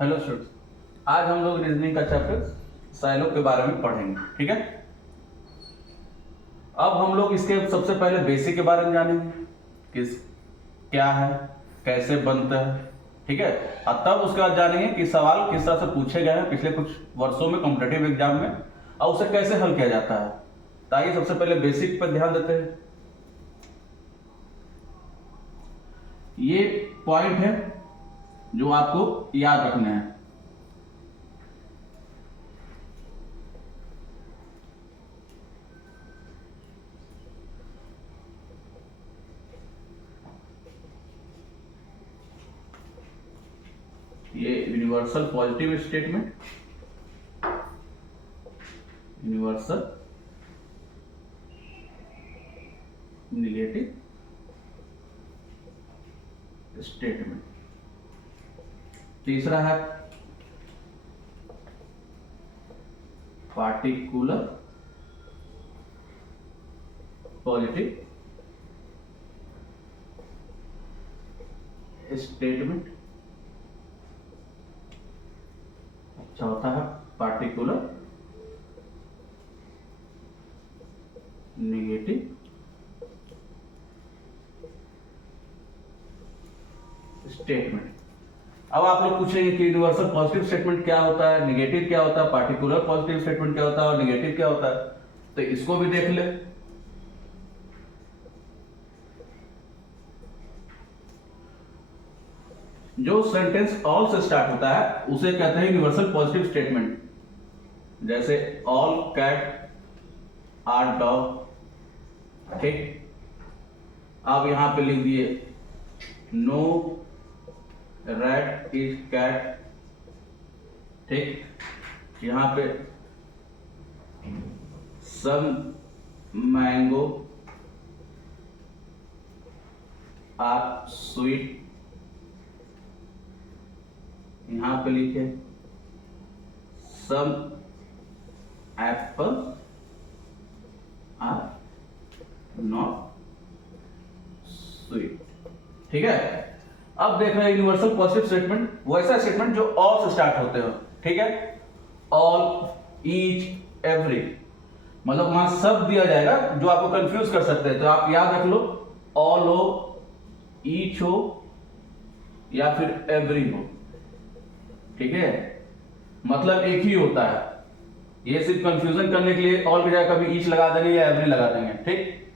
Hello students, आज हम लोग रीजनिंग का चैप्टर साइलों के बारे में पढ़ेंगे। ठीक है, अब हम लोग इसके सबसे पहले बेसिक के बारे में जानेंगे कि क्या है, कैसे बनता है। ठीक है, और तब उसके बाद जानेंगे कि सवाल किस तरह से पूछे गए हैं पिछले कुछ वर्षों में कॉम्पिटेटिव एग्जाम में और उसे कैसे हल किया जाता है। तो आइए सबसे पहले बेसिक पर ध्यान देते हैं। ये पॉइंट है जो आपको याद रखने हैं। ये universal positive statement, universal negative statement. तीसरा है पार्टिकुलर पॉजिटिव स्टेटमेंट। चौथा है पार्टिकुलर नेगेटिव स्टेटमेंट। अब आप लोग पूछेंगे कि यूनिवर्सल पॉजिटिव स्टेटमेंट क्या होता है, नेगेटिव क्या होता है, पार्टिकुलर पॉजिटिव स्टेटमेंट क्या होता है और नेगेटिव क्या होता है। तो इसको भी देख ले। जो सेंटेंस ऑल से स्टार्ट होता है उसे कहते हैं यूनिवर्सल पॉजिटिव स्टेटमेंट। जैसे ऑल कैट आर डॉग। ठीक, अब यहां पे लिख दिए नो रैट इज कैट। ठीक, यहां पे सम मैंगो आर स्वीट। यहां पे लिखे सम एप्पल आर नॉट स्वीट। ठीक है, अब देख रहे हैं यूनिवर्सल पॉजिटिव स्टेटमेंट वैसा स्टेटमेंट जो ऑल से स्टार्ट होते हो। ठीक है, ऑल, ईच, एवरी, मतलब वहां सब दिया जाएगा जो आपको कंफ्यूज कर सकते हैं। तो आप याद रख लो, ऑल हो, ईच हो या फिर एवरी हो। ठीक है, मतलब एक ही होता है। ये सिर्फ कंफ्यूजन करने के लिए ऑल की जगह कभी ईच लगा देंगे या एवरी लगा देंगे। ठीक,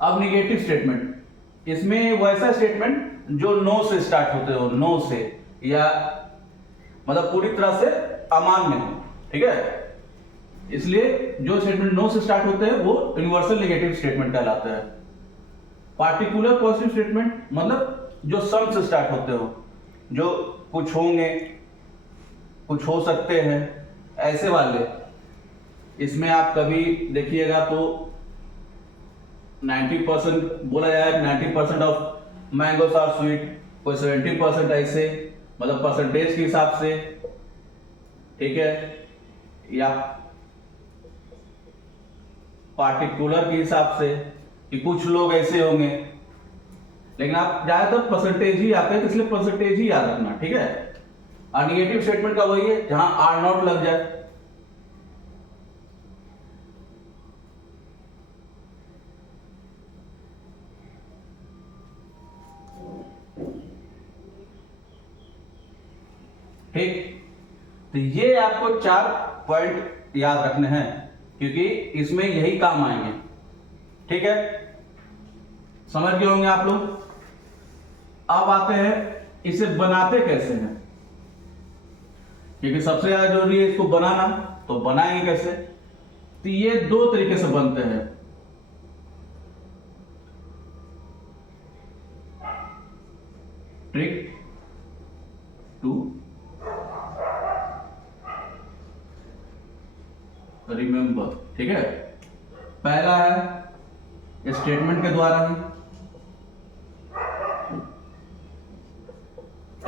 अब निगेटिव स्टेटमेंट, इसमें वैसा स्टेटमेंट जो नो से स्टार्ट होते हो, नो से, या मतलब पूरी तरह से अमान्य हो। ठीक है, इसलिए जो स्टेटमेंट नो से स्टार्ट होते हैं वो यूनिवर्सल नेगेटिव स्टेटमेंट कहलाता है। पार्टिकुलर पॉजिटिव स्टेटमेंट मतलब जो सम से स्टार्ट होते हो, जो कुछ होंगे, कुछ हो सकते हैं, ऐसे वाले। इसमें आप कभी देखिएगा तो 90% बोला जाए, 90% ऑफ मैंगोस आर स्वीट, कोई 70% ऐसे, मतलब परसेंटेज के हिसाब से। ठीक है, या पार्टिकुलर के हिसाब से कि कुछ लोग ऐसे होंगे, लेकिन आप ज्यादातर परसेंटेज ही आते हैं तो इसलिए परसेंटेज ही याद रखना। ठीक है, और निगेटिव स्टेटमेंट का वही है जहां आर नॉट लग जाए। ठीक, तो ये आपको 4 पॉइंट याद रखने हैं क्योंकि इसमें यही काम आएंगे। ठीक है, समझ गए होंगे आप लोग। अब आते हैं इसे बनाते कैसे हैं, क्योंकि सबसे ज्यादा जरूरी है इसको बनाना। तो बनाएंगे कैसे? तो ये 2 तरीके से बनते हैं। Trick to remember. ठीक है, पहला है स्टेटमेंट के द्वारा ही,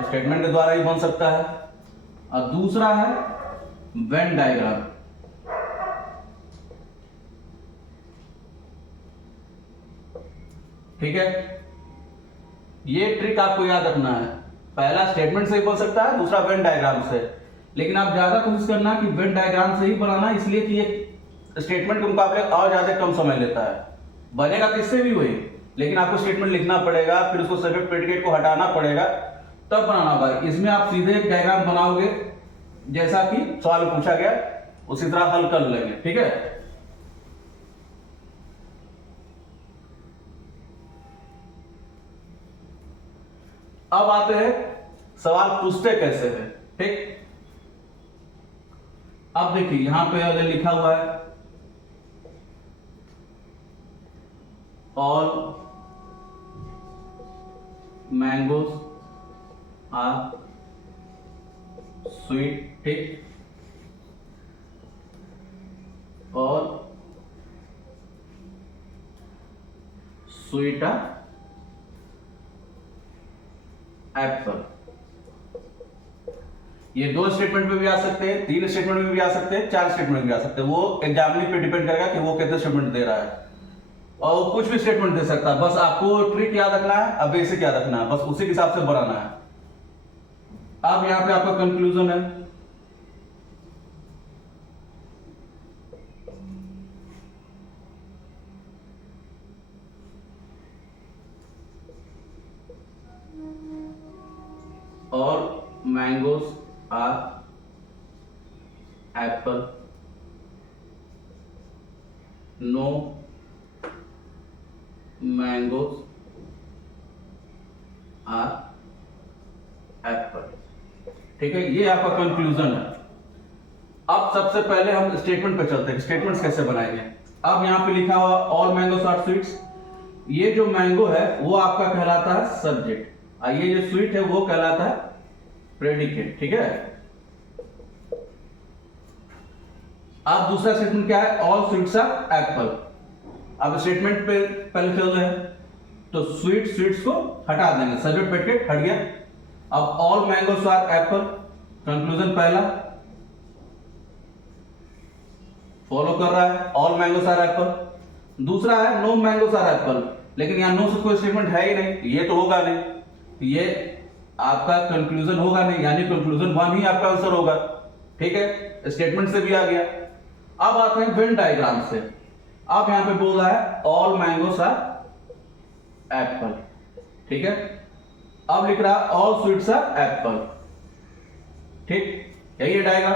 स्टेटमेंट के द्वारा ही बन सकता है। और दूसरा है वेन डायग्राम। ठीक है, ये ट्रिक आपको याद रखना है पहला स्टेटमेंट से ही बन सकता है, दूसरा वेन डायग्राम से, लेकिन आप ज्यादा कोशिश करना कि वेन डायग्राम से ही बनाना, इसलिए कि ये स्टेटमेंट के मुकाबले और ज्यादा कम समय लेता है। बनेगा किससे भी वही, लेकिन आपको स्टेटमेंट लिखना पड़ेगा, फिर उसको सब्जेक्ट प्रेडिकेट को हटाना पड़ेगा, तब बनाना होगा। इसमें आप सीधे एक डायग्राम बनाओगे जैसा कि सवाल में पूछा गया, उसी तरह हल कर लेंगे। ठीक है, अब आते हैं सवाल पूछते कैसे हैं। ठीक, अब देखिए यहां पे अगर लिखा हुआ है ऑल मैंगोज आर स्वीट, ठीक, और स्वीट एप्पल। ये दो स्टेटमेंट में भी आ सकते हैं, तीन स्टेटमेंट में भी आ सकते हैं, चार स्टेटमेंट में भी आ सकते हैं। वो एग्जामिनर पे डिपेंड करेगा कि वो कितने स्टेटमेंट दे रहा है, और वो कुछ भी स्टेटमेंट दे सकता है। बस आपको ट्रिक याद रखना है, अब बेसिक याद रखना है, बस उसी के हिसाब से बनाना है। अब यहां पे आपका कंक्लूजन है, और mangoes are apple, no mangoes are apple. ठीक है, ये आपका कंक्लूजन है। अब सबसे पहले हम स्टेटमेंट पे चलते हैं, स्टेटमेंट्स कैसे बनाएंगे। अब यहां पे लिखा हुआ ऑल मैंगोज आर स्वीट्स, ये जो मैंगो है वो आपका कहलाता है सब्जेक्ट, और ये जो स्वीट है वो कहलाता है प्रेडिकेट। ठीक है, अब दूसरा स्टेटमेंट क्या है, ऑल स्वीट्स आर एप्पल। अब स्टेटमेंट पे पहले चल रहे हैं, तो स्वीट्स को हटा देंगे, सब्जेक्ट प्रेडिकेट हट गया। अब all mangoes are apple, conclusion पहला फॉलो कर रहा है, ऑल मैंगोस आर एप्पल। दूसरा है नो मैंगोस आर एप्पल, लेकिन यहां नो से कोई स्टेटमेंट है ही नहीं, ये तो होगा नहीं, ये आपका कंक्लूजन होगा नहीं, यानी कंक्लूजन वन ही आपका आंसर होगा। ठीक है, स्टेटमेंट से भी आ गया। अब आते हैं वेन डायग्राम से। अब यहां पे बोल रहा है ऑल मैंगोस आर एप्पल। ठीक है, अब लिख रहा है ऑल स्वीट्स आर एप्पल। ठीक, यही है डायग्राम।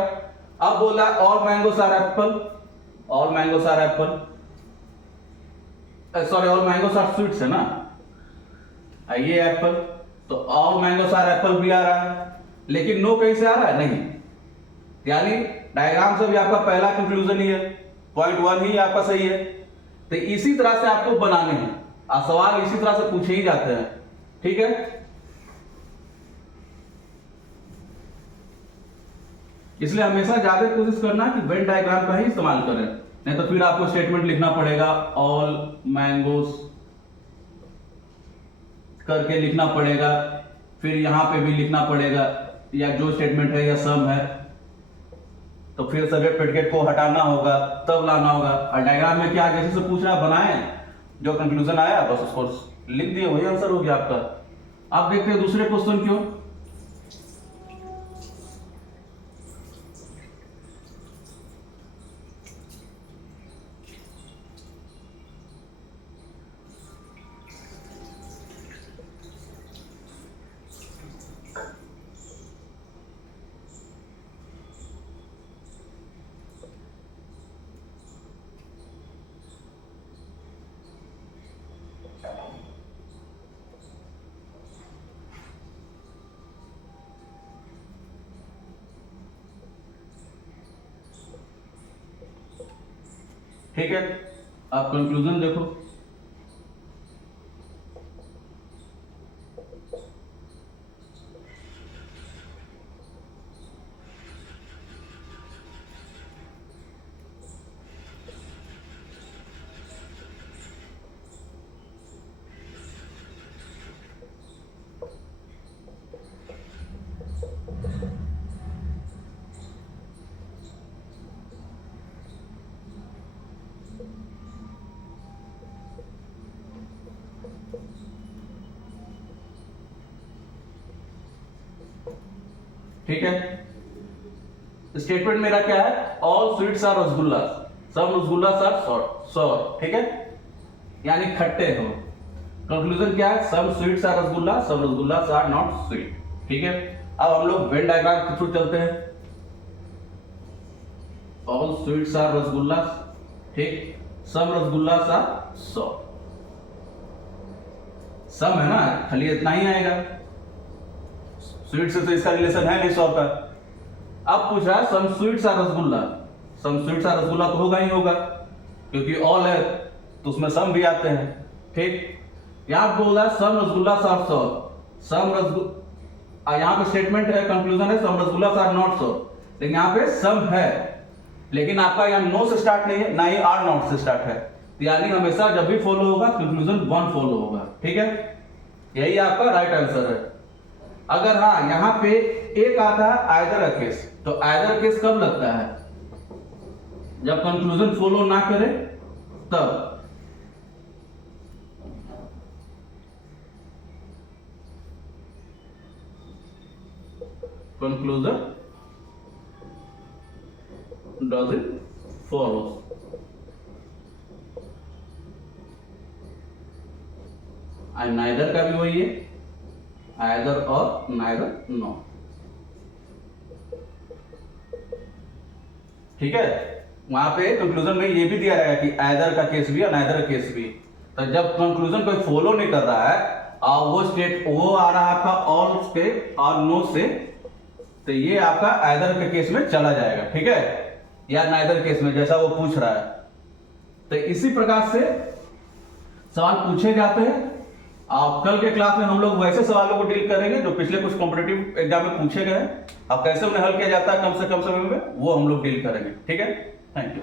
अब बोल रहा है all mangoes are apple, all mangoes are apple, sorry all mangoes are sweets है ना, ये एप्पल, तो ऑल मैंगोस आर एप्पल भी आ रहा है, लेकिन नो कहीं से आ रहा है नहीं, यानी डायग्राम से भी आपका पहला कंक्लूजन ही है, पॉइंट वन ही आपका सही है। तो इसी तरह से आपको बनाने हैं, सवाल इसी तरह से पूछे ही जाते हैं। ठीक है, इसलिए हमेशा ज्यादा कोशिश करना कि वेन डायग्राम का ही इस्तेमाल करें, नहीं तो फिर आपको स्टेटमेंट लिखना पड़ेगा, ऑल मैंगोस करके लिखना पड़ेगा, फिर यहां पे भी लिखना पड़ेगा, या जो स्टेटमेंट है या सम है, तो फिर सब्जेक्ट प्रेडिकेट को हटाना होगा, तब लाना होगा। और डायग्राम में क्या जैसे से पूछ रहा बनाए, जो कंक्लूजन आया बस उसको लिख दिए, वही आंसर हो गया आपका। आप देखते हैं दूसरे क्वेश्चन क्यों। ठीक है, आप कंक्लूजन देखो, ठीक है। स्टेटमेंट मेरा क्या है, ऑल स्वीट्स आर रसगुल्ला, सब रसगुल्लास आर सॉर, ठीक है, यानी खट्टे हो। कंक्लूजन क्या है, सम स्वीट्स आर रसगुल्ला, सब रसगुल्लास आर नॉट स्वीट, ठीक है। अब हम लोग वेन डायग्राम के थ्रू चलते हैं। ऑल स्वीट्स आर रसगुल्ला, ठीक, सम रसगुल्लास आर सॉर। सम है ना, खाली इतना ही आएगा, स्वीट से तो इसका रिलेशन है नहीं सॉर का। अब पूछ रहा है some sweets are rasgulla, some sweets are rasgulla तो होगा ही होगा, क्योंकि ऑल है तो उसमें सम भी आते हैं, ठीक। यहां बोल रहा है सम रसगुल्ला आर सॉर, सम रसगुल्ला, यहां पे स्टेटमेंट है, कंक्लूजन है सम रसगुल्ला आर नॉट सॉर, लेकिन यहां पे सम है, लेकिन आपका यहां नो से स्टार्ट नहीं है, ना ही आर नॉट से स्टार्ट है, यानी हमेशा जब भी फॉलो होगा कंक्लूजन वन फॉलो होगा, ठीक है। यही आपका राइट आंसर है। अगर हाँ यहां पे एक आता है आइदर अ केस, तो आइदर केस कब लगता है, जब कंक्लूजन फॉलो ना करे तब। कंक्लूजन डजंट फॉलो, नाइदर का भी वही है, आइदर और नाइदर नो, ठीक है। वहां पे कंक्लूजन में ये भी दिया रहेगा कि आइदर का केस भी और नाइदर का केस भी। तो जब कंक्लूजन कोई फॉलो नहीं कर रहा है और वो आ रहा है आपका ऑल से और नो से, तो ये आपका आइदर के केस में चला जाएगा, ठीक है, या नाइदर केस में, जैसा वो पूछ रहा है। तो इसी प्रकार से सवाल पूछे जाते हैं। आप कल के क्लास में हम लोग वैसे सवालों को डील करेंगे जो पिछले कुछ कॉम्पिटिटिव एग्जाम में पूछे गए हैं, अब कैसे उन्हें हल किया जाता है कम से कम समय में, वो हम लोग डील करेंगे, ठीक है। Thank you.